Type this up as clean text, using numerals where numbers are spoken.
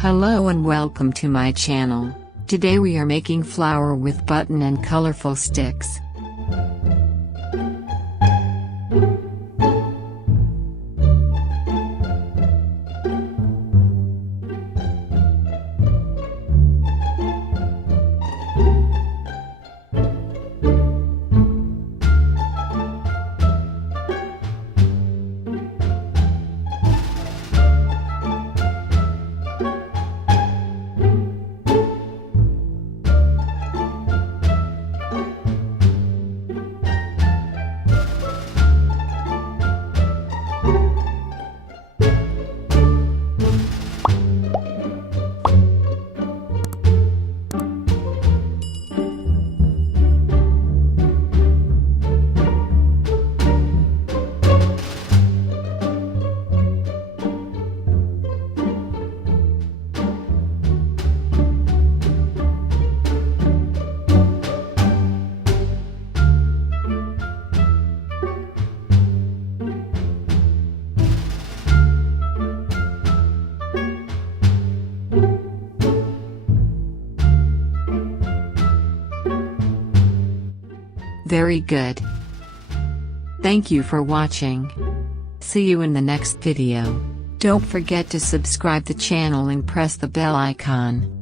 Hello and welcome to my channel. Today we are making flower with button and colorful sticks. Very good. Thank you for watching. See you in the next video. Don't forget to subscribe the channel and press the bell icon.